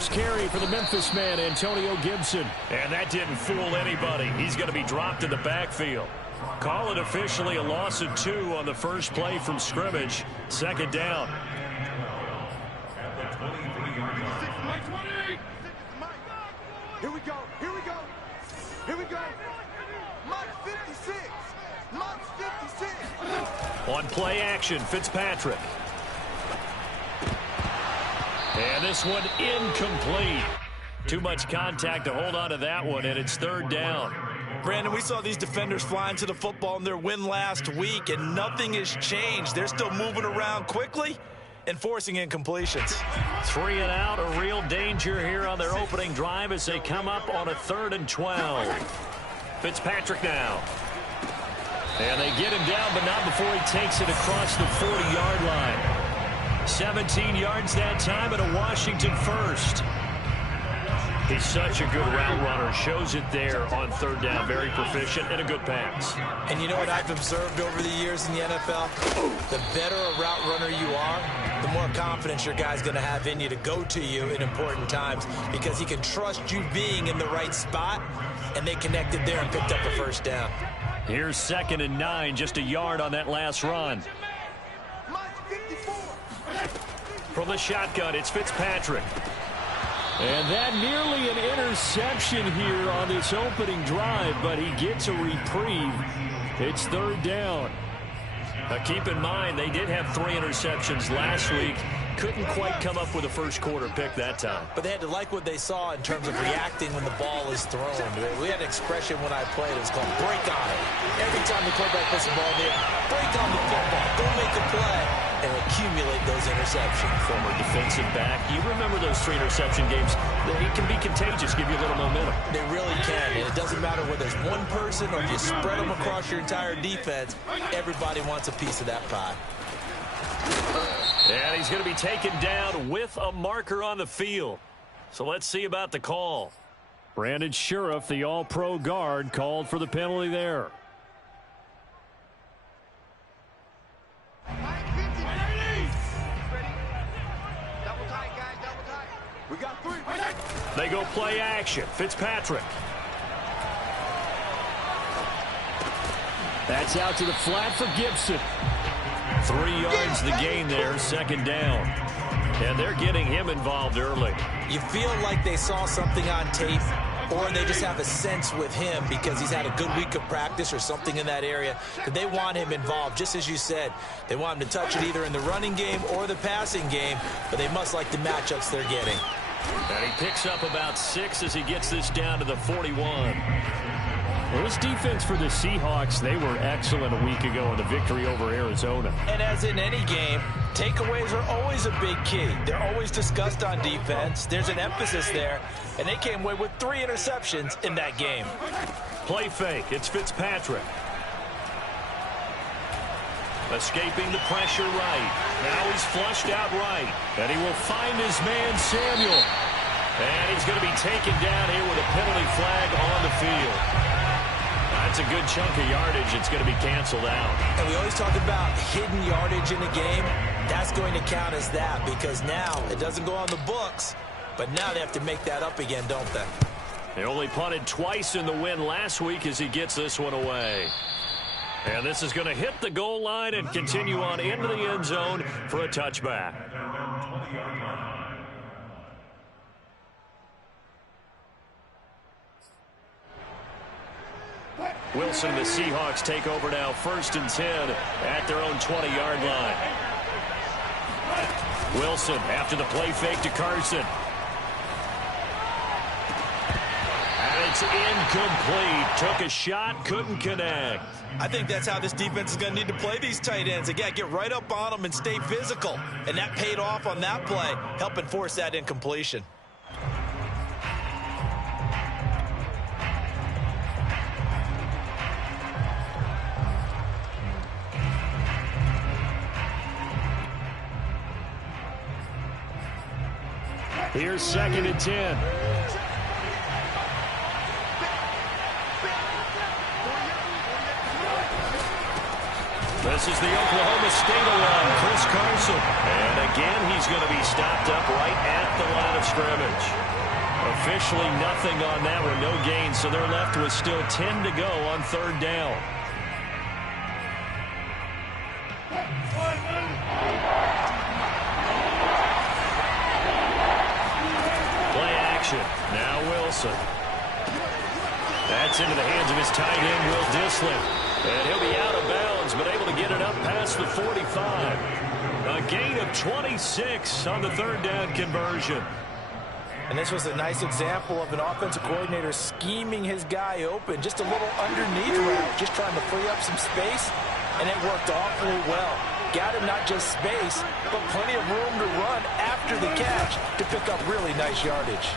first carry for the Memphis man, Antonio Gibson. And that didn't fool anybody. He's going to be dropped in the backfield. Call it officially a loss of 2 on the first play from scrimmage. Second down. Here we go. Here we go. Here we go. Mike 56. Mike 56. On play action, Fitzpatrick. And this one incomplete. Too much contact to hold on to that one, and it's third down. Brandon, we saw these defenders flying to the football in their win last week, and nothing has changed. They're still moving around quickly and forcing incompletions. 3 and out, a real danger here on their opening drive as they come up on a 3rd and 12. Fitzpatrick now. And they get him down, but not before he takes it across the 40-yard line. 17 yards that time and a Washington first. He's such a good route runner. Shows it there on 3rd down. Very proficient and a good pass. And you know what I've observed over the years in the NFL? The better a route runner you are, the more confidence your guy's going to have in you to go to you in important times because he can trust you being in the right spot, and they connected there and picked up a first down. Here's 2nd and 9, just a yard on that last run. From the shotgun, it's Fitzpatrick. And that nearly an interception here on this opening drive, but he gets a reprieve. It's 3rd down. Now keep in mind, they did have 3 interceptions last week. Couldn't quite come up with a first quarter pick that time. But they had to like what they saw in terms of reacting when the ball is thrown. We had an expression when I played. It was called break on it. Every time the quarterback puts the ball in the air, break on the football. Go make a play and accumulate those interceptions. Former defensive back. You remember those 3 interception games. They can be contagious, give you a little momentum. They really can. And it doesn't matter whether it's one person or if you spread them across your entire defense. Everybody wants a piece of that pie. And he's going to be taken down with a marker on the field. So let's see about the call. Brandon Sheriff, the all-pro guard, called for the penalty there. We got 3. They go play action. Fitzpatrick. That's out to the flat for Gibson. 3 yards the gain there, 2nd down. And they're getting him involved early. You feel like they saw something on tape, or they just have a sense with him because he's had a good week of practice or something in that area that they want him involved. Just as you said, they want him to touch it either in the running game or the passing game, but they must like the matchups they're getting. And he picks up about 6 as he gets this down to the 41. Well, this defense for the Seahawks, they were excellent a week ago in the victory over Arizona. And as in any game, takeaways are always a big key. They're always discussed on defense. There's an emphasis there, and they came away with 3 interceptions in that game. Play fake. It's Fitzpatrick. Escaping the pressure right. Now he's flushed out right. And he will find his man, Samuel. And he's going to be taken down here with a penalty flag on the field. That's a good chunk of yardage. It's going to be canceled out. And we always talk about hidden yardage in a game. That's going to count as that because now it doesn't go on the books, but now they have to make that up again, don't they? They only punted twice in the win last week as he gets this one away. And this is going to hit the goal line and continue on into the end zone for a touchback. Wilson, the Seahawks take over now, 1st and 10 at their own 20-yard line. Wilson after the play fake to Carson. And it's incomplete. Took a shot, couldn't connect. I think that's how this defense is going to need to play these tight ends. Again, get right up on them and stay physical. And that paid off on that play, helping force that incompletion. Here's 2nd and 10. The This is the Oklahoma State alum, Chris Carson. And again, he's going to be stopped up right at the line of scrimmage. Officially nothing on that one, no gain, so they're left with still 10 to go on third down. Play action. Now Wilson. That's into the hands of his tight end, Will Dissly. And he'll be out of bounds, but able to get it up past the 45. A gain of 26 on the third down conversion. And this was a nice example of an offensive coordinator scheming his guy open. Just a little underneath route, just trying to free up some space, and it worked awfully well. Got him not just space, but plenty of room to run after the catch to pick up really nice yardage.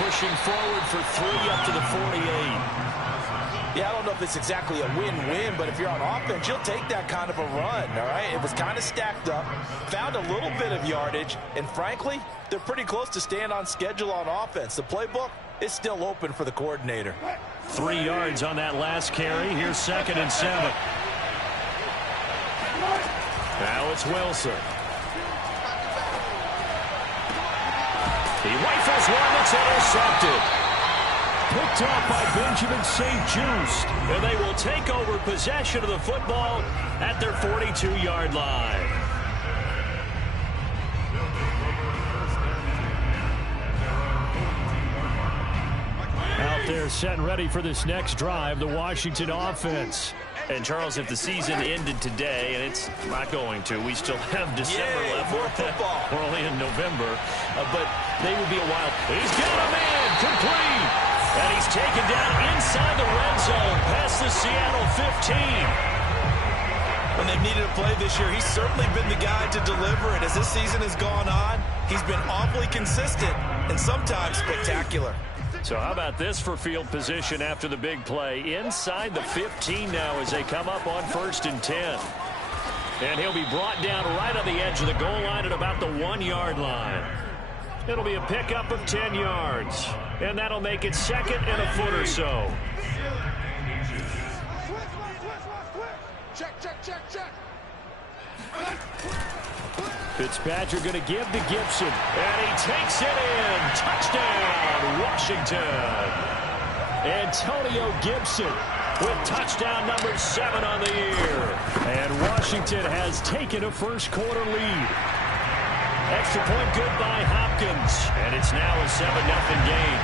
Pushing forward for 3 up to the 48. Yeah, I don't know if it's exactly a win-win, but if you're on offense, you'll take that kind of a run, all right? It was kind of stacked up, found a little bit of yardage, and frankly, they're pretty close to staying on schedule on offense. The playbook is still open for the coordinator. 3 yards on that last carry. Here's 2nd and 7. Now it's Wilson. He rifles one that's intercepted. Picked off by Benjamin St-Juste. And they will take over possession of the football at their 42-yard line. Out there set and ready for this next drive, the Washington offense. And, Charles, if the season ended today, and it's not going to, we still have December left. More football. We're only in November, but they would be a while. He's got a man complete. And he's taken down inside the red zone past the Seattle 15. When they've needed a play this year, he's certainly been the guy to deliver it. As this season has gone on, he's been awfully consistent and sometimes spectacular. So how about this for field position after the big play? Inside the 15 now as they come up on 1st and 10. And he'll be brought down right on the edge of the goal line at about the 1-yard line. It'll be a pickup of 10 yards. And that'll make it 2nd and a foot or so. Check. Fitzpatrick going to give to Gibson. And he takes it in. Touchdown, Washington. Antonio Gibson with touchdown number 7 on the year. And Washington has taken a first-quarter lead. Extra point good by Hopkins. And it's now a 7-0 game.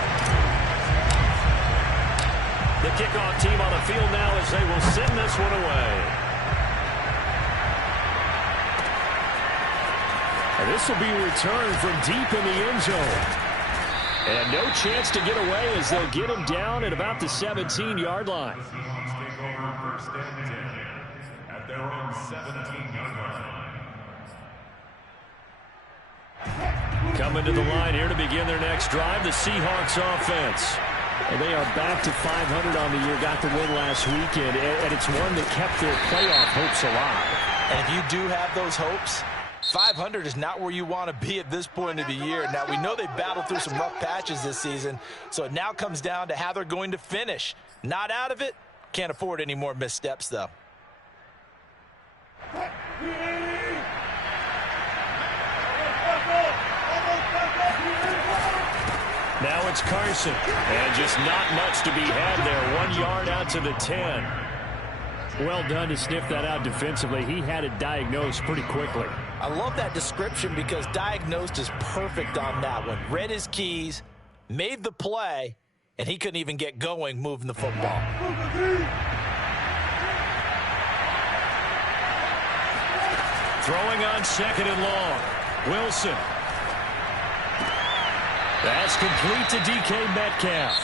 The kickoff team on the field now as they will send this one away. And this will be returned from deep in the end zone. And no chance to get away as they'll get him down at about the 17-yard line. At their own 17-yard line. Coming to the line here to begin their next drive, the Seahawks offense. And they are back to 500 on the year, got the win last weekend, and it's one that kept their playoff hopes alive. And if you do have those hopes, 500 is not where you want to be at this point of the year. Now, we know they battled through some rough patches this season, so it now comes down to how they're going to finish. Not out of it, can't afford any more missteps, though. Now it's Carson. And just not much to be had there. 1 yard out to the 10. Well done to sniff that out defensively. He had it diagnosed pretty quickly. I love that description because diagnosed is perfect on that one. Read his keys, made the play, and he couldn't even get going moving the football. Throwing on 2nd and long. Wilson. That's complete to DK Metcalf.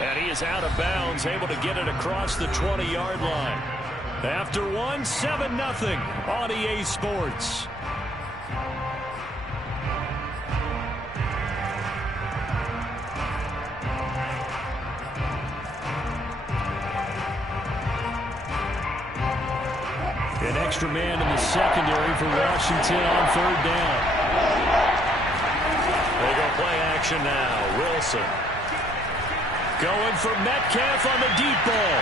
And he is out of bounds, able to get it across the 20-yard line. After one, 7-0 on EA Sports. An extra man in the secondary for Washington on 3rd down. They go play action now. Wilson going for Metcalf on the deep ball.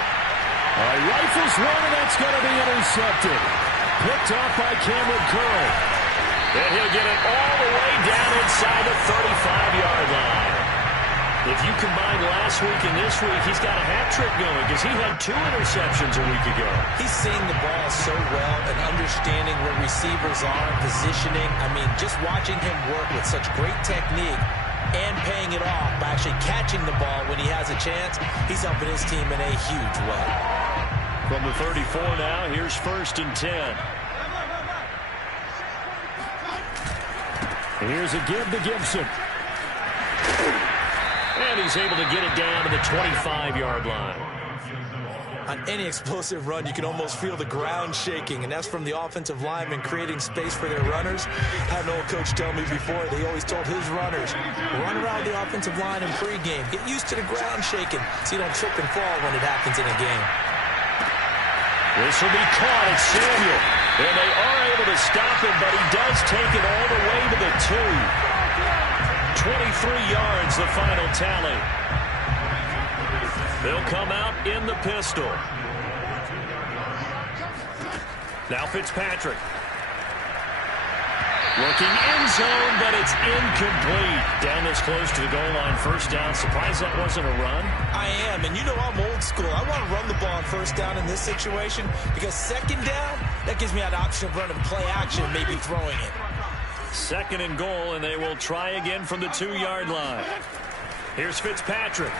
Rifles one, and that's going to be intercepted. Picked off by Cameron Curl. And he'll get it all the way down inside the 35-yard line. If you combine last week and this week, he's got a hat trick going because he had 2 interceptions a week ago. He's seeing the ball so well and understanding where receivers are and positioning. I mean, just watching him work with such great technique and paying it off by actually catching the ball when he has a chance, he's helping his team in a huge way. From the 34 now, here's 1st and 10. Here's a give to Gibson. And he's able to get it down to the 25-yard line. On any explosive run, you can almost feel the ground shaking, and that's from the offensive linemen creating space for their runners. I had an old coach tell me before, they always told his runners, run around the offensive line in pregame. Get used to the ground shaking so you don't trip and fall when it happens in a game. This will be caught. It's Samuel. And they are able to stop him, but he does take it all the way to the 2. 23 yards, the final tally. They'll come out in the pistol. Now Fitzpatrick. Looking end zone, but it's incomplete. Down this close to the goal line, 1st down. Surprised that wasn't a run? I am, and you know I'm old school. I want to run the ball on 1st down in this situation because 2nd down, that gives me an option of running play action, maybe throwing it. 2nd and goal, and they will try again from the 2-yard line. Here's Fitzpatrick.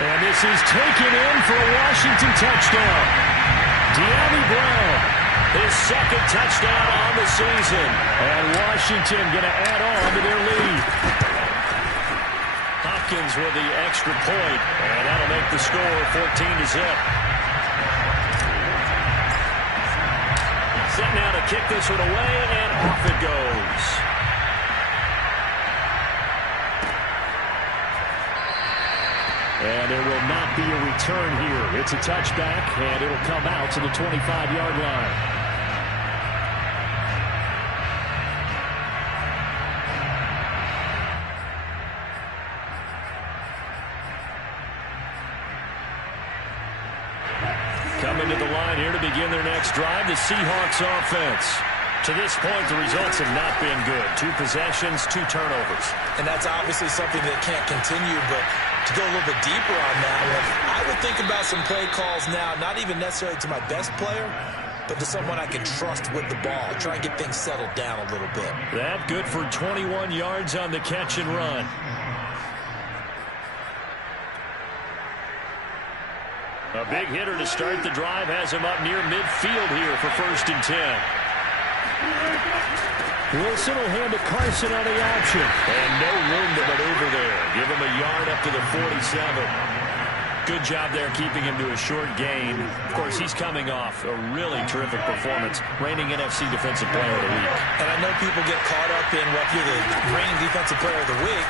And this is taken in for a Washington touchdown. De'Ami Brown, his 2nd touchdown on the season. And Washington going to add on to their lead. Hopkins with the extra point, and that'll make the score 14-0. Set now to kick this one away, and off it goes. And there will not be a return here. It's a touchback, and it'll come out to the 25-yard line. Coming to the line here to begin their next drive, the Seahawks offense. To this point, the results have not been good. 2 possessions, 2 turnovers. And that's obviously something that can't continue, but to go a little bit deeper on that one, I would think about some play calls now, not even necessarily to my best player, but to someone I can trust with the ball. Try and get things settled down a little bit. That good for 21 yards on the catch and run. A big hitter to start the drive has him up near midfield here for 1st and 10. Wilson will hand to Carson on the option. And no room to maneuver there. Give him a yard up to the 47. Good job there keeping him to a short gain. Of course, he's coming off a really terrific performance, reigning NFC Defensive Player of the Week. And I know people get caught up in what you're the reigning Defensive Player of the Week.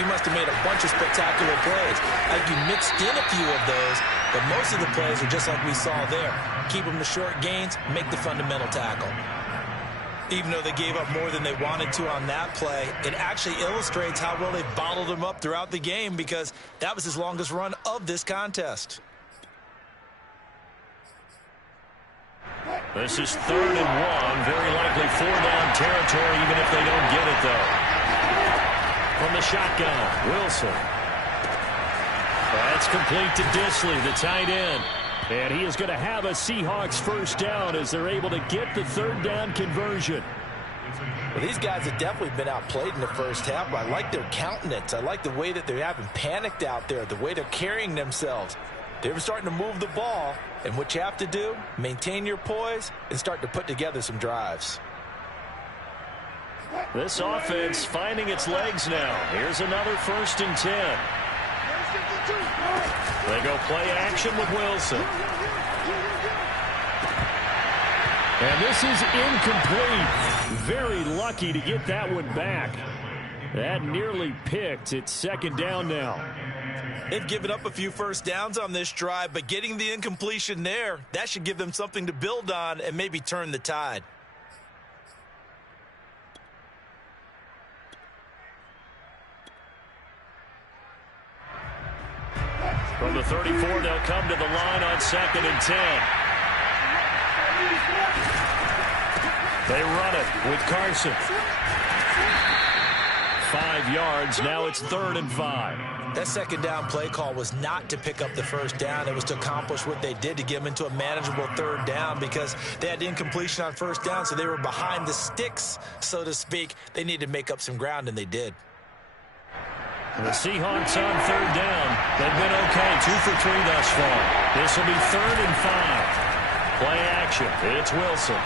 You must have made a bunch of spectacular plays. Like you mixed in a few of those, but most of the plays are just like we saw there. Keep them to short gains, make the fundamental tackle. Even though they gave up more than they wanted to on that play, it actually illustrates how well they bottled him up throughout the game because that was his longest run of this contest. This is 3rd and 1. Very likely 4-down territory even if they don't get it, though. From the shotgun, Wilson. That's complete to Disley, the tight end. And he is going to have a Seahawks 1st down as they're able to get the 3rd down conversion. Well, these guys have definitely been outplayed in the 1st half, but I like their countenance. I like the way that they haven't panicked out there, the way they're carrying themselves. They're starting to move the ball, and what you have to do, maintain your poise and start to put together some drives. This offense finding its legs now. Here's another 1st and 10. They go play action with Wilson. And this is incomplete. Very lucky to get that one back. That nearly picked. It's 2nd down now. They've given up a few 1st downs on this drive, but getting the incompletion there, that should give them something to build on and maybe turn the tide. From the 34, they'll come to the line on 2nd and 10. They run it with Carson. 5 yards. Now it's 3rd and 5. That second down play call was not to pick up the first down. It was to accomplish what they did, to get them into a manageable 3rd down, because they had incompletion on 1st down, so they were behind the sticks, so to speak. They needed to make up some ground, and they did. The Seahawks on 3rd down. They've been okay, 2 for 3 thus far. This will be 3rd and 5. Play action. It's Wilson.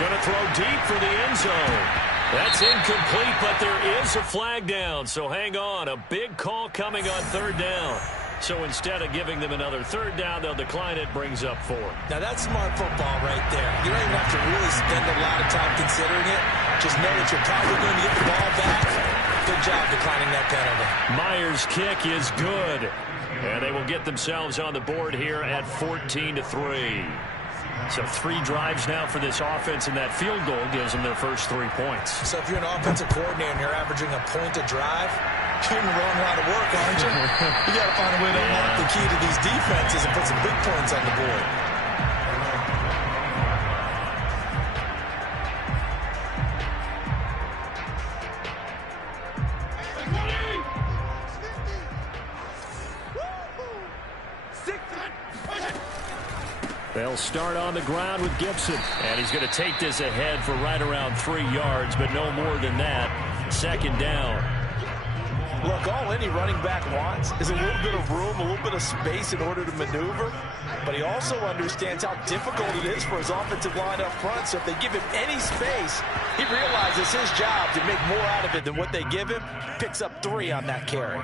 Going to throw deep for the end zone. That's incomplete, but there is a flag down, so hang on. A big call coming on 3rd down. So instead of giving them another 3rd down, they'll decline it, brings up 4. Now, that's smart football right there. You don't even have to really spend a lot of time considering it. Just know that you're probably going to get the ball back. Good job declining that penalty. Myers' kick is good. And they will get themselves on the board here at 14-3. So 3 drives now for this offense, and that field goal gives them their first 3 points. So if you're an offensive coordinator and you're averaging a point a drive, you're in the wrong line of work, aren't you? You got to find a way to unlock the key to these defenses and put some big points on the board. They'll start on the ground with Gibson. And he's going to take this ahead for right around 3 yards, but no more than that. 2nd down. Look, all any running back wants is a little bit of room, a little bit of space in order to maneuver. But he also understands how difficult it is for his offensive line up front. So if they give him any space, he realizes his job to make more out of it than what they give him. Picks up 3 on that carry.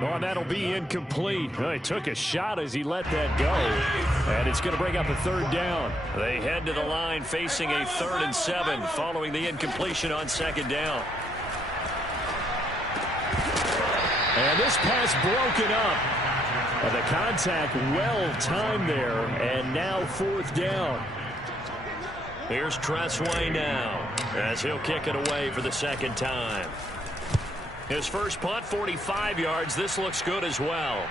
Oh, and that'll be incomplete. Well, he took a shot as he let that go. And it's going to bring up a 3rd down. They head to the line facing a 3rd and 7 following the incompletion on 2nd down. And this pass broken up. And the contact well timed there. And now 4th down. Here's Tressway now as he'll kick it away for the 2nd time. His first punt, 45 yards. This looks good as well.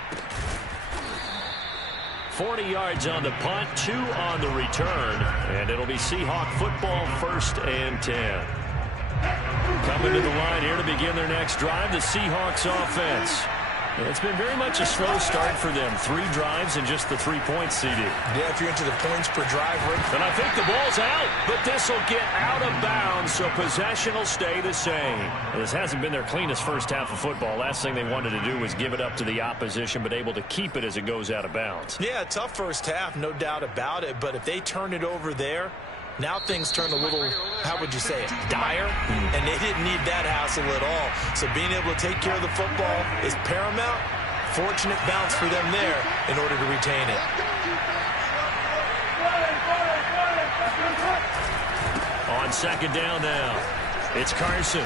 40 yards on the punt, 2 on the return. And it'll be Seahawk football, 1st and 10. Coming to the line here to begin their next drive, the Seahawks offense. It's been very much a slow start for them. 3 drives and just the 3 points, CD. Yeah, if you're into the points per drive. And I think the ball's out, but this will get out of bounds, so possession will stay the same. Well, this hasn't been their cleanest first half of football. Last thing they wanted to do was give it up to the opposition, but able to keep it as it goes out of bounds. Yeah, tough first half, no doubt about it. But if they turn it over there, now things turn a little, how would you say it, dire? And they didn't need that hassle at all. So being able to take care of the football is paramount. Fortunate bounce for them there in order to retain it. On 2nd down now, it's Carson.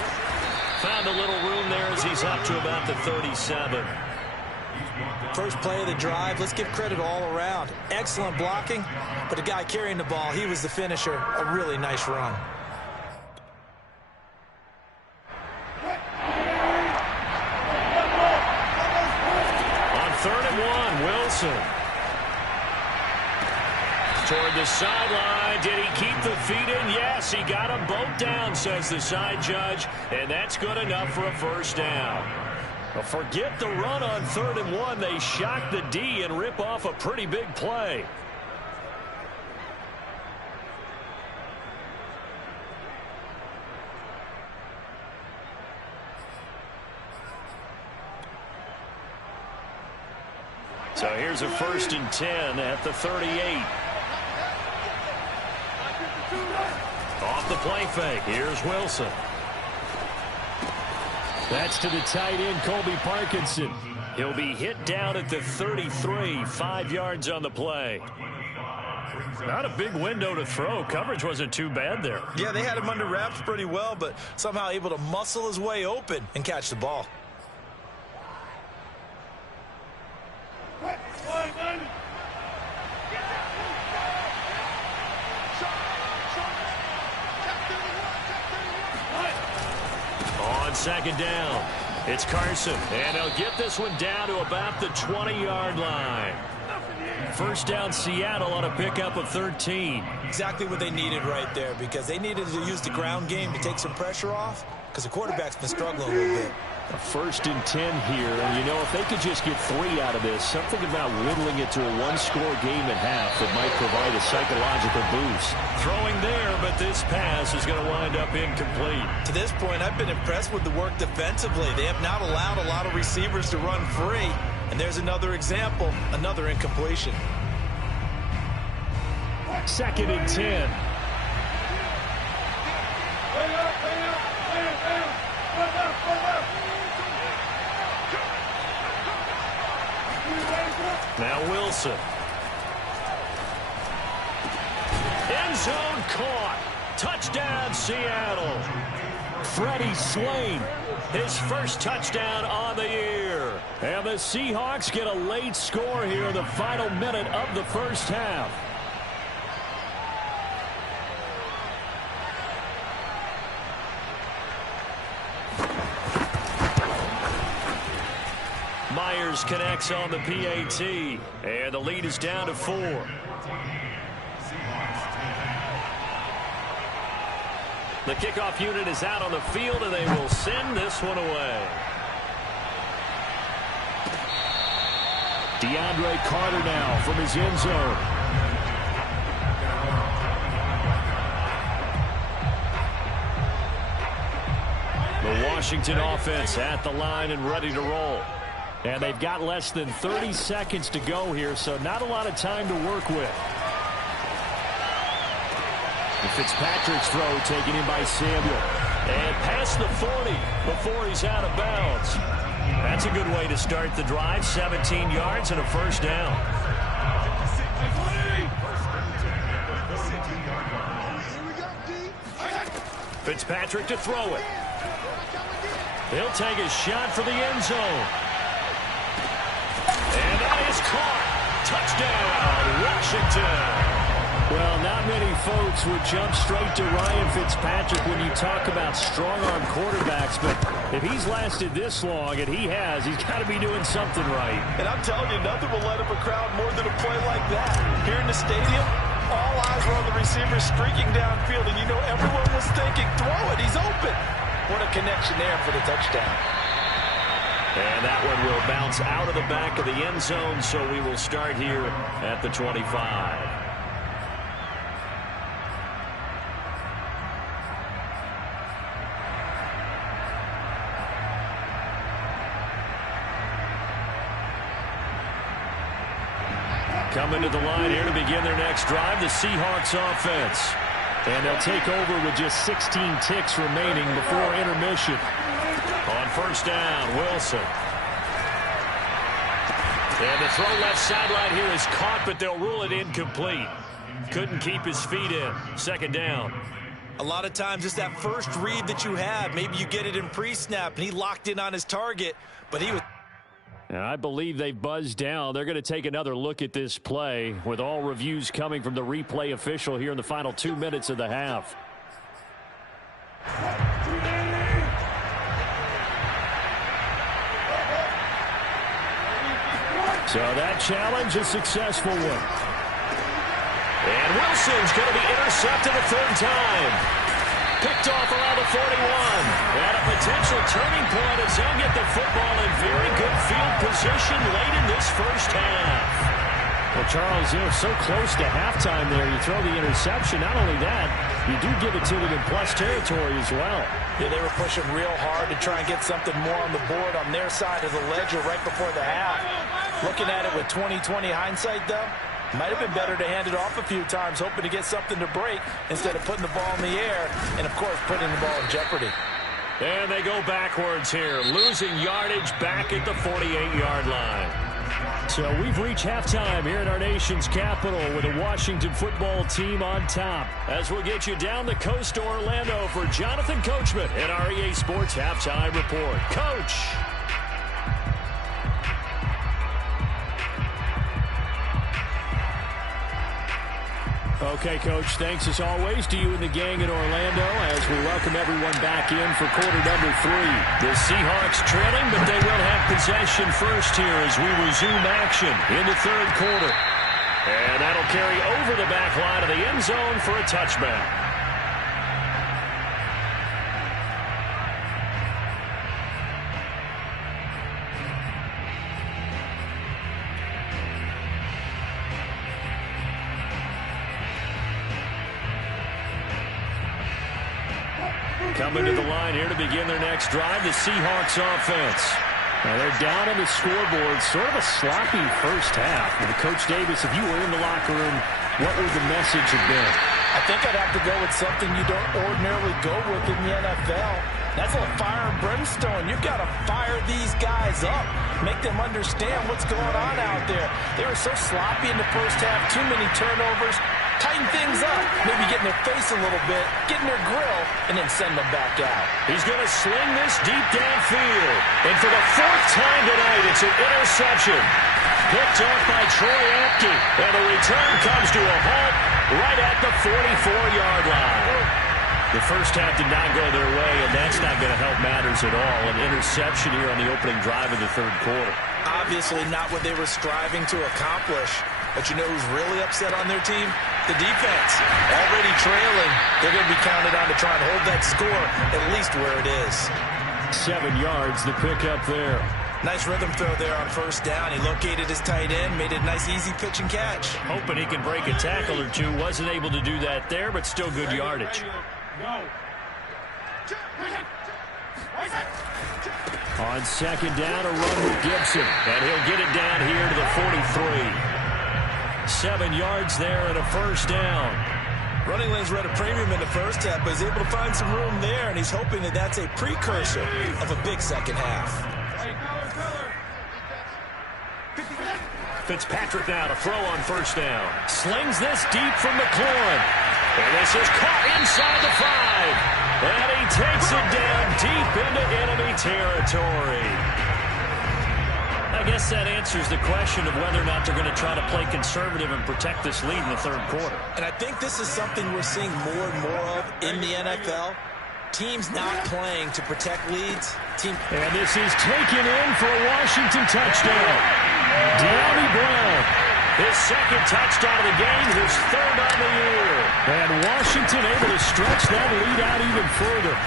Found a little room there as he's up to about the 37. First play of the drive, let's give credit all around. Excellent blocking, but the guy carrying the ball, he was the finisher. A really nice run. On 3rd and 1, Wilson. Toward the sideline. Did he keep the feet in? Yes, he got them both down, says the side judge, and that's good enough for a 1st down. Well, forget the run on 3rd and 1. They shock the D and rip off a pretty big play. So here's a 1st and 10 at the 38. Off the play fake. Here's Wilson. That's to the tight end, Colby Parkinson. He'll be hit down at the 33, 5 yards on the play. Not a big window to throw. Coverage wasn't too bad there. Yeah, they had him under wraps pretty well, but somehow able to muscle his way open and catch the ball. On 2nd down, It's Carson, and they'll get this one down to about the 20-yard line. First down, Seattle on a pickup of 13. Exactly what they needed right there, because they needed to use the ground game to take some pressure off, because the quarterback's been struggling a little bit. A 1st and 10 here, and you know, if they could just get 3 out of this, something about whittling it to a one-score game at half that might provide a psychological boost. Throwing there, but this pass is going to wind up incomplete. To this point, I've been impressed with the work defensively. They have not allowed a lot of receivers to run free, and there's another example, another incompletion. 2nd and 10. Now Wilson. End zone caught. Touchdown, Seattle. Freddie Swain. His first touchdown on the year. And the Seahawks get a late score here in the final minute of the first half. Myers connects on the PAT, and the lead is down to 4. The kickoff unit is out on the field, and they will send this one away. DeAndre Carter now from his end zone. The Washington offense at the line and ready to roll. And they've got less than 30 seconds to go here, so not a lot of time to work with. And Fitzpatrick's throw taken in by Samuel. And past the 40 before he's out of bounds. That's a good way to start the drive. 17 yards and a first down. Fitzpatrick to throw it. He'll take a shot for the end zone. And that is caught. Touchdown, Washington. Well, not many folks would jump straight to Ryan Fitzpatrick when you talk about strong-arm quarterbacks, but if he's lasted this long, and he has, he's got to be doing something right. And I'm telling you, nothing will let up a crowd more than a play like that. Here in the stadium, all eyes were on the receiver streaking downfield, and you know everyone was thinking, throw it, he's open. What a connection there for the touchdown. And that one will bounce out of the back of the end zone, so we will start here at the 25. Coming to the line here to begin their next drive, the Seahawks offense. And they'll take over with just 16 ticks remaining before intermission. On first down, Wilson. And the throw left sideline here is caught, but they'll rule it incomplete. Couldn't keep his feet in. Second down. A lot of times it's that first read that you have. Maybe you get it in pre-snap, and he locked in on his target, but he was... And I believe they've buzzed down. They're going to take another look at this play with all reviews coming from the replay official here in the final 2 minutes of the half. So that challenge, a successful one. And Wilson's going to be intercepted a third time. Picked off around the 41. And a potential turning point as they'll get the football in very good field position late in this first half. Well, Charles, you know, so close to halftime there, you throw the interception. Not only that, you do give it to them in plus territory as well. Yeah, they were pushing real hard to try and get something more on the board on their side of the ledger right before the half. Looking at it with 20/20 hindsight, though, might have been better to hand it off a few times, hoping to get something to break instead of putting the ball in the air and, of course, putting the ball in jeopardy. And they go backwards here, losing yardage back at the 48-yard line. So we've reached halftime here in our nation's capital with the Washington football team on top. As we'll get you down the coast to Orlando for Jonathan Coachman at our EA Sports Halftime Report. Coach! Okay, Coach, thanks as always to you and the gang in Orlando as we welcome everyone back in for quarter number 3. The Seahawks trailing, but they will have possession first here as we resume action in the third quarter. And that'll carry over the back line of the end zone for a touchback. Coming to the line here to begin their next drive, the Seahawks offense. Now they're down on the scoreboard, sort of a sloppy first half. And Coach Davis, if you were in the locker room, what would the message have been? I think I'd have to go with something you don't ordinarily go with in the NFL. That's a fire and brimstone. You've got to fire these guys up. Make them understand what's going on out there. They were so sloppy in the first half, too many turnovers. Tighten things up, maybe get in their face a little bit, get in their grill, and then send them back out. He's going to sling this deep downfield. And for the 4th time tonight, it's an interception. Picked off by Troy Apke. And the return comes to a halt right at the 44-yard line. The first half did not go their way, and that's not going to help matters at all. An interception here on the opening drive of the third quarter. Obviously not what they were striving to accomplish. But you know who's really upset on their team? The defense. Already trailing. They're going to be counted on to try and hold that score at least where it is. 7 yards to pick up there. Nice rhythm throw there on first down. He located his tight end, made it a nice easy pitch and catch. Hoping he can break a tackle or two. Wasn't able to do that there, but still good yardage. On second down, a run with Gibson. And he'll get it down here to the 43. 7 yards there and a first down. Running lanes were at a premium in the first half, but he's able to find some room there, and he's hoping that that's a precursor of a big second half. Fitzpatrick now to throw on first down. Slings this deep from McLaurin. And this is caught inside the 5. And he takes it down deep into enemy territory. I guess that answers the question of whether or not they're going to try to play conservative and protect this lead in the third quarter. And I think this is something we're seeing more and more of in the NFL. Teams not playing to protect leads. And this is taken in for a Washington touchdown. De'Ami Brown. His second touchdown of the game, his 3rd on the year. And Washington able to stretch that lead out even further.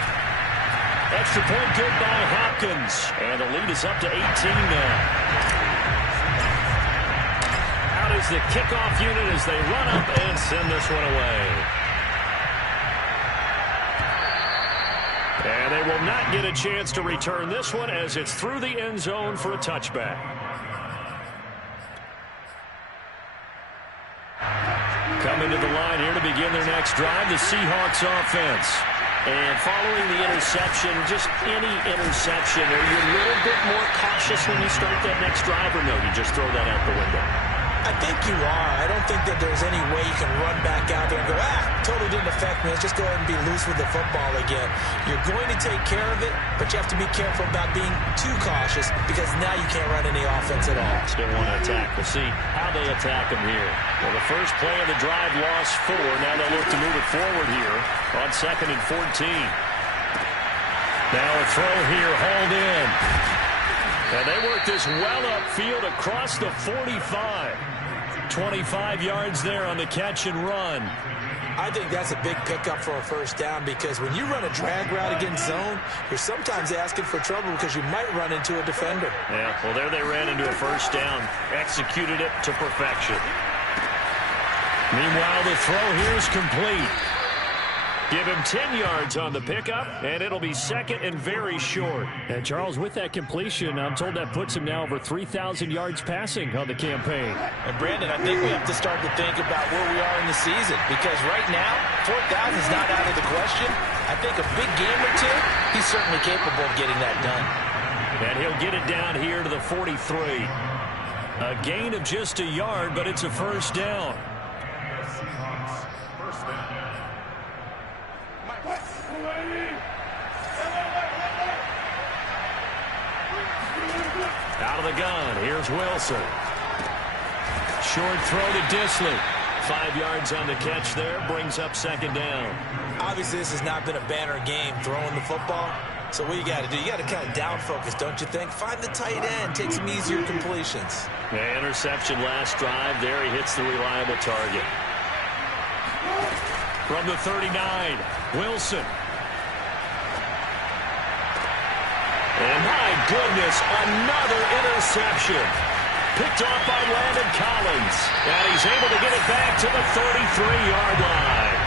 Extra point good by Hopkins. And the lead is up to 18 now. Out is the kickoff unit as they run up and send this one away. And they will not get a chance to return this one as it's through the end zone for a touchback. Coming to the line here to begin their next drive, the Seahawks offense. And following the interception, just any interception, are you a little bit more cautious when you start that next drive, or no, you just throw that out the window? I think you are. I don't think that there's any way you can run back out there and go, totally didn't affect me. Let's just go ahead and be loose with the football again. You're going to take care of it, but you have to be careful about being too cautious because now you can't run any offense at all. Still want to attack. We'll see how they attack them here. Well, the first play of the drive lost 4. Now they look to move it forward here on 2nd and 14. Now a throw here, hauled in. And they work this well upfield across the 45. 25 yards there on the catch and run. I think that's a big pickup for a first down because when you run a drag route against zone, you're sometimes asking for trouble because you might run into a defender. Yeah, well, there they ran into a first down. Executed it to perfection. Meanwhile, the throw here is complete. Give him 10 yards on the pickup, and it'll be 2nd and very short. And, Charles, with that completion, I'm told that puts him now over 3,000 yards passing on the campaign. And, Brandon, I think we have to start to think about where we are in the season because right now, 4,000 is not out of the question. I think a big game or two, he's certainly capable of getting that done. And he'll get it down here to the 43. A gain of just a yard, but it's a first down. Out of the gun, here's Wilson. Short throw to Dissly. 5 yards on the catch there. Brings up second down. Obviously, this has not been a banner game throwing the football. So what you got to do, you got to kind of down focus, don't you think? Find the tight end, take some easier completions. Yeah, interception last drive. There he hits the reliable target. From the 39, Wilson. And my goodness, another interception. Picked off by Landon Collins. And he's able to get it back to the 33-yard line.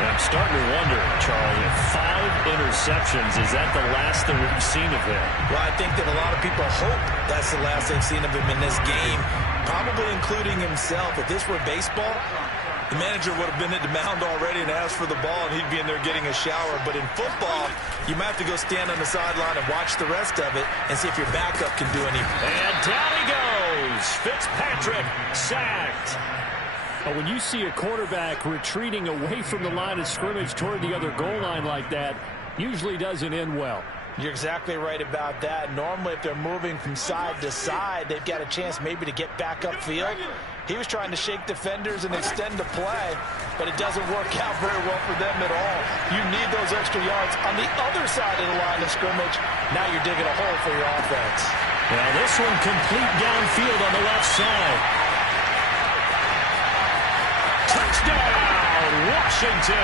I'm starting to wonder, Charlie, if 5 interceptions, is that the last that we've seen of him? Well, I think that a lot of people hope that's the last they've seen of him in this game, probably including himself. If this were baseball, the manager would have been at the mound already and asked for the ball, and he'd be in there getting a shower. But in football, you might have to go stand on the sideline and watch the rest of it and see if your backup can do anything. And down he goes. Fitzpatrick sacked. When you see a quarterback retreating away from the line of scrimmage toward the other goal line like that, usually doesn't end well. You're exactly right about that. Normally, if they're moving from side to side, they've got a chance maybe to get back upfield. He was trying to shake defenders and extend the play, but it doesn't work out very well for them at all. You need those extra yards on the other side of the line of scrimmage. Now you're digging a hole for your offense. Now this one complete downfield on the left side. Touchdown, Washington!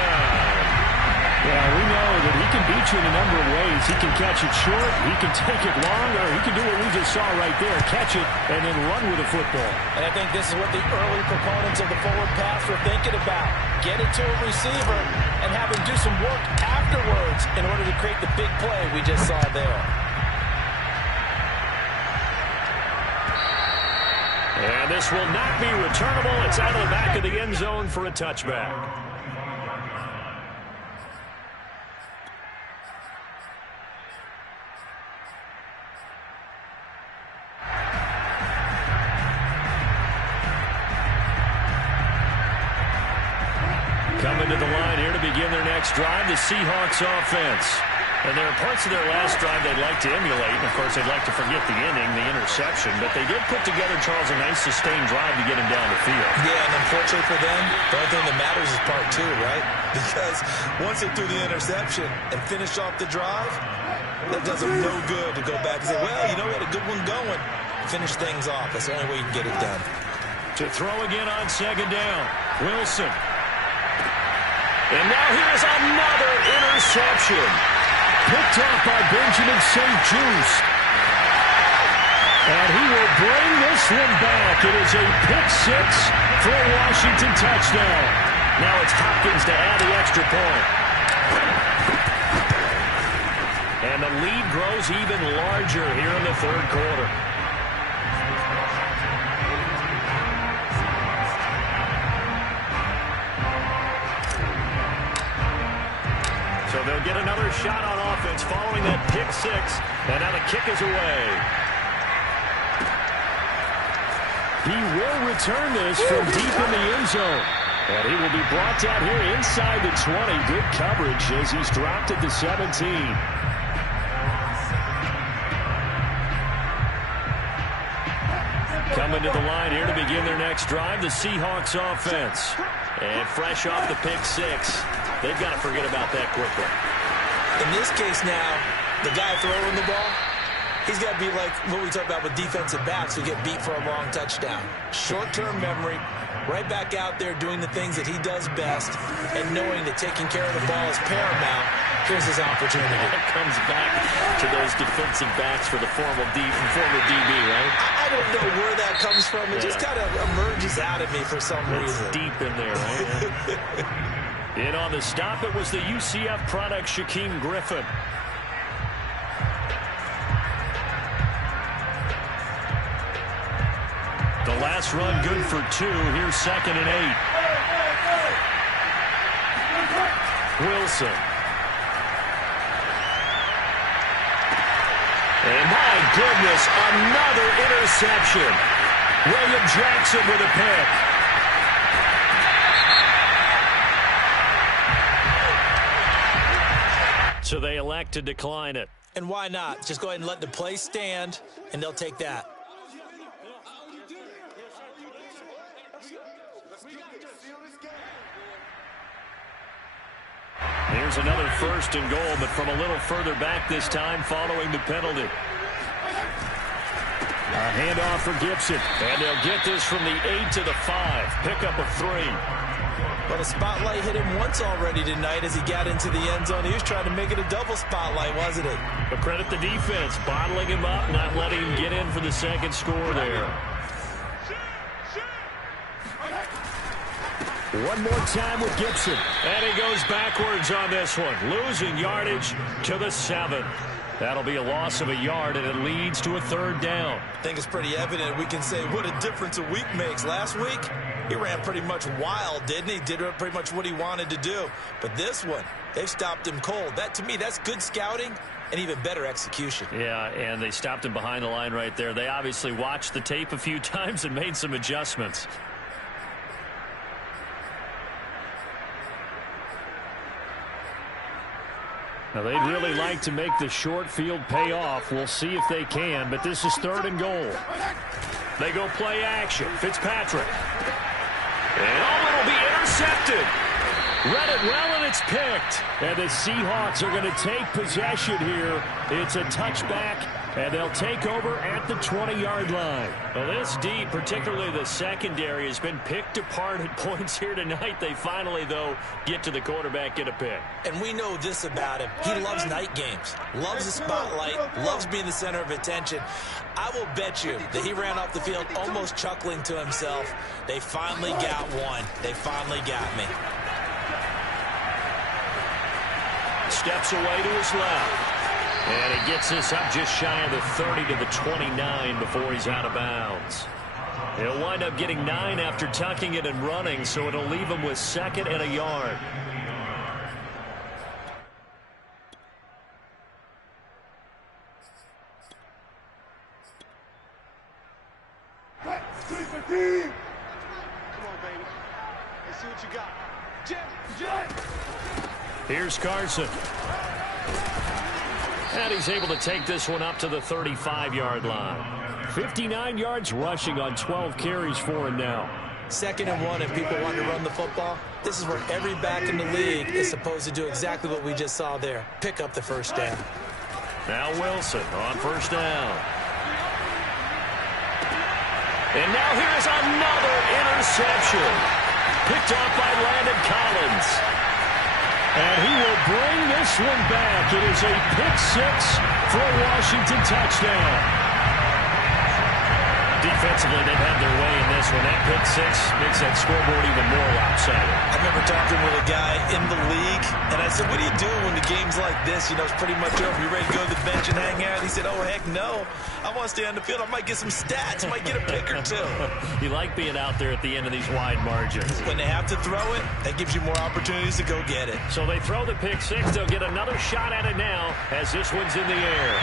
Yeah, we know that he can beat you in a number of ways. He can catch it short, he can take it long, or he can do what we just saw right there, catch it and then run with the football. And I think this is what the early proponents of the forward pass were thinking about. Get it to a receiver and have him do some work afterwards in order to create the big play we just saw there. And this will not be returnable. It's out of the back of the end zone for a touchback. Coming to the line here to begin their next drive, the Seahawks offense. And there are parts of their last drive they'd like to emulate. And, of course, they'd like to forget the inning, the interception. But they did put together, Charles, a nice sustained drive to get him down the field. Yeah, and unfortunately for them, the only thing that matters is part 2, right? Because once they threw the interception and finished off the drive, that does them no good to go back and say, well, you know, we had a good one going. Finish things off. That's the only way you can get it done. To throw again on second down, Wilson. And now here's another interception. Picked off by Benjamin St-Juste. And he will bring this one back. It is a pick 6 for a Washington touchdown. Now it's Hopkins to add the extra point. And the lead grows even larger here in the third quarter. So they'll get another shot on offense following that pick 6. And now the kick is away. He will return this from deep in the end zone. And he will be brought down here inside the 20. Good coverage as he's dropped at the 17. Coming to the line here to begin their next drive, the Seahawks offense. And fresh off the pick 6. They've got to forget about that quickly. In this case now, the guy throwing the ball, he's got to be like what we talk about with defensive backs who get beat for a long touchdown. Short-term memory, right back out there doing the things that he does best, and knowing that taking care of the ball is paramount. Here's his opportunity. It comes back to those defensive backs for the former DB, right? I don't know where that comes from. It just kind of emerges out of me for some reason. Deep in there, right? In on the stop, it was the UCF product, Shaquem Griffin. The last run good for 2. Here's 2nd and 8. Wilson. And my goodness, another interception. William Jackson with a pick. So they elect to decline it. And why not? Just go ahead and let the play stand, and they'll take that. Here's another 1st and goal, but from a little further back this time following the penalty. A handoff for Gibson. And they'll get this from the 8 to the 5. Pickup of 3. But a spotlight hit him once already tonight as he got into the end zone. He was trying to make it a double spotlight, wasn't it? But credit the defense, bottling him up, not letting him get in for the second score there. One more time with Gibson. And he goes backwards on this one, losing yardage to the 7. That'll be a loss of a yard, and it leads to a 3rd down. I think it's pretty evident. We can say what a difference a week makes. Last week, he ran pretty much wild, didn't he? Did pretty much what he wanted to do. But this one, they've stopped him cold. That, to me, that's good scouting and even better execution. Yeah, and they stopped him behind the line right there. They obviously watched the tape a few times and made some adjustments. Now, they'd really like to make the short field pay off. We'll see if they can, but this is 3rd and goal. They go play action. Fitzpatrick. And it'll be intercepted. Read it well, and it's picked. And the Seahawks are going to take possession here. It's a touchback, and they'll take over at the 20-yard line. Well, this D, particularly the secondary, has been picked apart at points here tonight. They finally, though, get to the quarterback, get a pick. And we know this about him. He loves night games, loves the spotlight, loves being the center of attention. I will bet you that he ran off the field almost chuckling to himself. They finally got one. They finally got me. Steps away to his left. And he gets this up just shy of the 30 to the 29 before he's out of bounds. He'll wind up getting 9 after tucking it and running, so it'll leave him with 2nd and a yard. Come on, baby. Let's see what you got. Jet. Here's Carson. And he's able to take this one up to the 35-yard line. 59 yards rushing on 12 carries for him now. 2nd and 1, and people want to run the football. This is where every back in the league is supposed to do exactly what we just saw there. Pick up the 1st down. Now Wilson on 1st down. And now here's another interception. Picked off by Landon Collins. And he will bring this one back. It is a pick-6 for a Washington touchdown. Defensively, they've had their way in this one. That pick-6 makes that scoreboard even more lopsided. I remember talking with a guy in the league, and I said, what do you do when the game's like this? You know, it's pretty much over. You ready to go to the bench and hang out? He said, oh, heck no. I want to stay on the field. I might get some stats. I might get a pick or 2. You like being out there at the end of these wide margins. When they have to throw it, that gives you more opportunities to go get it. So they throw the pick-6. They'll get another shot at it now as this one's in the air.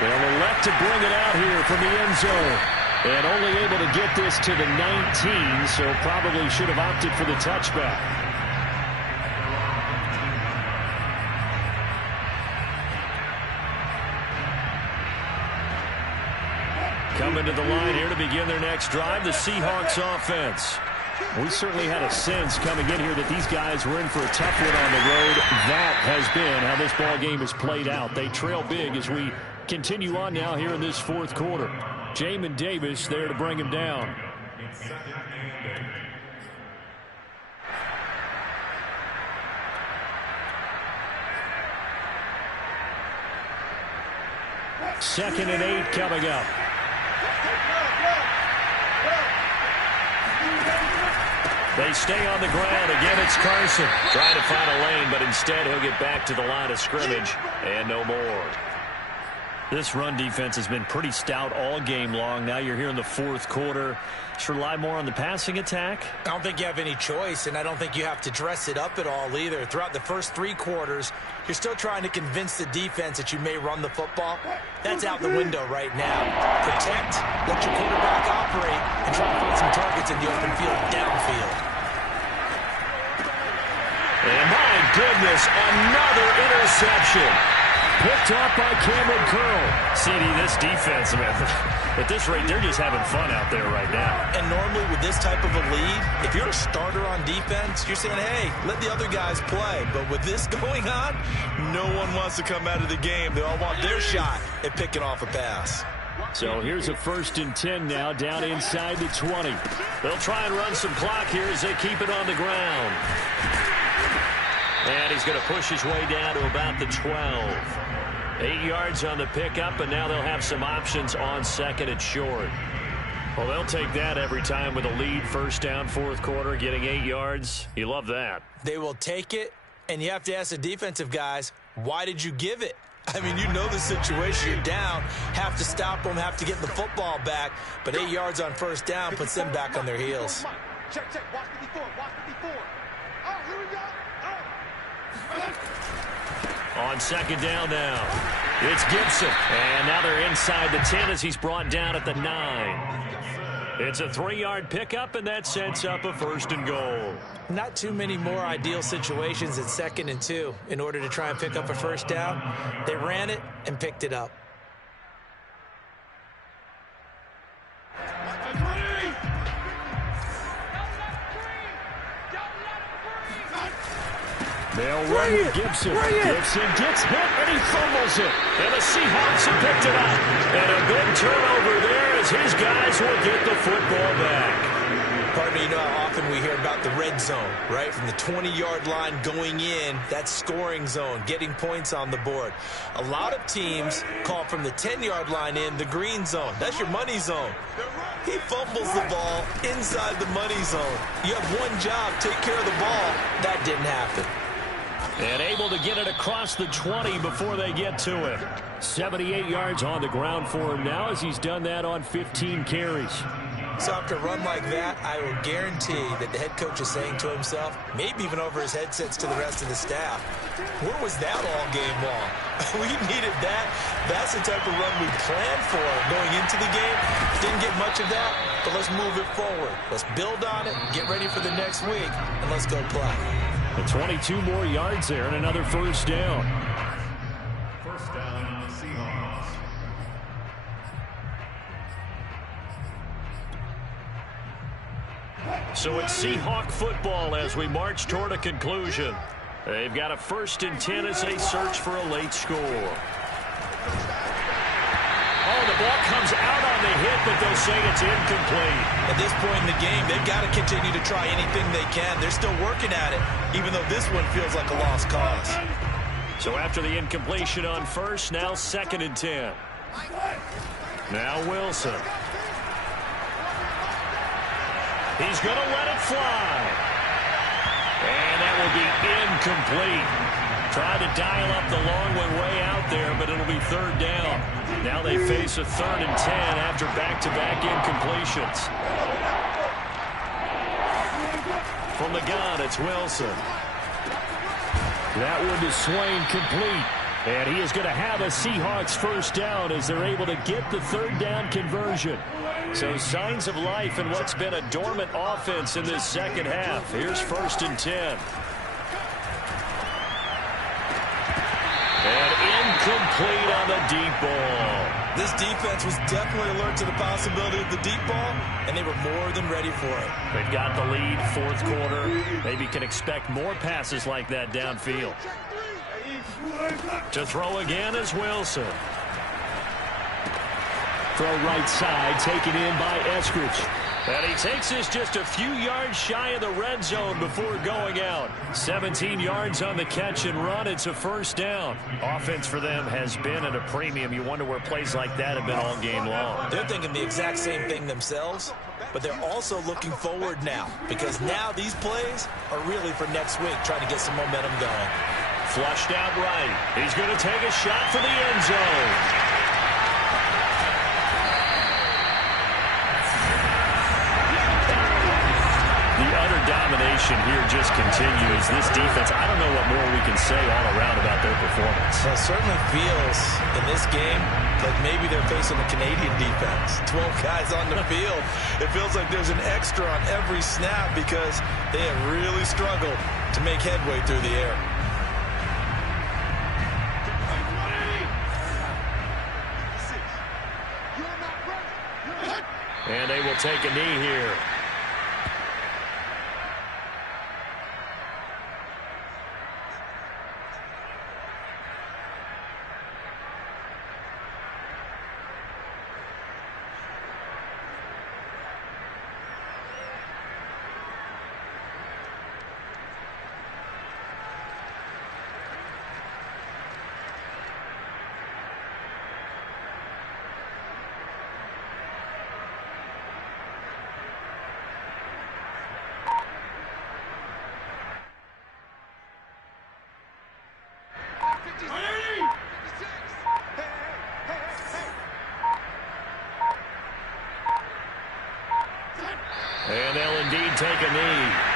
They'll elect to bring it out here from the end zone. And only able to get this to the 19, so probably should have opted for the touchback. Coming to the line here to begin their next drive, the Seahawks offense. We certainly had a sense coming in here that these guys were in for a tough one on the road. That has been how this ball game has played out. They trail big as we continue on now here in this 4th quarter. Jamin Davis there to bring him down. Second and 8 coming up. They stay on the ground. Again, it's Carson trying to find a lane, but instead he'll get back to the line of scrimmage and no more. This run defense has been pretty stout all game long. Now you're here in the 4th quarter. Should rely more on the passing attack? I don't think you have any choice, and I don't think you have to dress it up at all either. Throughout the first 3 quarters, you're still trying to convince the defense that you may run the football. That's out the window right now. Protect, let your quarterback operate, and try to find some targets in the open field downfield. And my goodness, another interception. Picked off by Cameron Curl. CD, this this defense, man, at this rate, they're just having fun out there right now. And normally with this type of a lead, if you're a starter on defense, you're saying, hey, let the other guys play. But with this going on, no one wants to come out of the game. They all want their shot at picking off a pass. So here's a 1st and 10 now, down inside the 20. They'll try and run some clock here as they keep it on the ground. And he's going to push his way down to about the 12. 8 yards on the pickup, and now they'll have some options on 2nd and short. Well, they'll take that every time with a lead, 1st down, 4th quarter, getting 8 yards. You love that. They will take it, and you have to ask the defensive guys, why did you give it? I mean, you know the situation. You're down, have to stop them, have to get the football back, but 8 yards on 1st down puts them back on their heels. Check, watch 54, watch 54. Oh, here we go. On 2nd down now, it's Gibson. And now they're inside the 10 as he's brought down at the 9. It's a 3-yard pickup, and that sets up a 1st and goal. Not too many more ideal situations at 2nd and 2 in order to try and pick up a 1st down. They ran it and picked it up. They'll run with Gibson. Gibson gets hit, and he fumbles it. And the Seahawks have picked it up. And a big turnover there as his guys will get the football back. Pardon me, you know how often we hear about the red zone, right? From the 20-yard line going in, that's scoring zone, getting points on the board. A lot of teams call from the 10-yard line in the green zone. That's your money zone. He fumbles the ball inside the money zone. You have one job, take care of the ball. That didn't happen. And able to get it across the 20 before they get to it. 78 yards on the ground for him now as he's done that on 15 carries. So after a run like that, I will guarantee that the head coach is saying to himself, maybe even over his headsets to the rest of the staff, where was that all game long? We needed that. That's the type of run we planned for going into the game. Didn't get much of that, but let's move it forward. Let's build on it, get ready for the next week, and let's go play. The 22 more yards there and another 1st down. 1st down, Seahawks. So it's Seahawk football as we march toward a conclusion. They've got a 1st and 10 as they search for a late score. Oh, the ball comes out on the hit, but they'll say it's incomplete. At this point in the game, they've got to continue to try anything they can. They're still working at it, even though this one feels like a lost cause. So after the incompletion on 1st, now 2nd and 10. Now Wilson. He's going to let it fly. And that will be incomplete. Tried to dial up the long one way out there, but it'll be 3rd down. Now they face a 3rd and 10 after back-to-back incompletions. From the gun, it's Wilson. That one to Swain complete. And he is going to have a Seahawks 1st down as they're able to get the 3rd down conversion. So signs of life in what's been a dormant offense in this 2nd half. Here's 1st and 10. And incomplete on the deep ball. This defense was definitely alert to the possibility of the deep ball, and they were more than ready for it. They've got the lead, 4th quarter. Maybe can expect more passes like that downfield. To throw again is Wilson. Throw right side, taken in by Eskridge. And he takes this just a few yards shy of the red zone before going out. 17 yards on the catch and run. It's a 1st down. Offense for them has been at a premium. You wonder where plays like that have been all game long. They're thinking the exact same thing themselves, but they're also looking forward now because now these plays are really for next week, trying to get some momentum going. Flushed out right. He's going to take a shot for the end zone. Domination here just continues. This defense, I don't know what more we can say all around about their performance. Well, it certainly feels in this game like maybe they're facing a Canadian defense. 12 guys on the field. It feels like there's an extra on every snap because they have really struggled to make headway through the air. And they will take a knee here. And they'll indeed take a knee.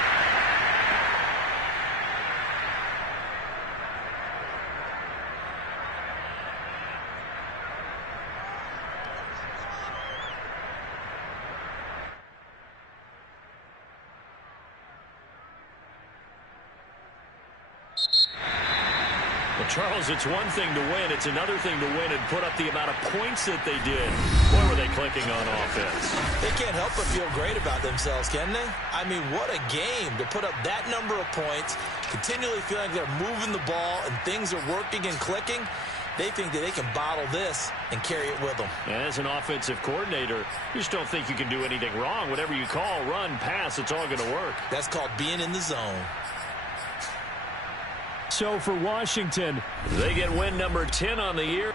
Well, Charles, it's one thing to win. It's another thing to win and put up the amount of points that they did. Boy, were they clicking on offense. They can't help but feel great about themselves, can they? I mean, what a game to put up that number of points, continually feeling like they're moving the ball and things are working and clicking. They think that they can bottle this and carry it with them. As an offensive coordinator, you just don't think you can do anything wrong. Whatever you call, run, pass, it's all going to work. That's called being in the zone. So for Washington, they get win number 10 on the year.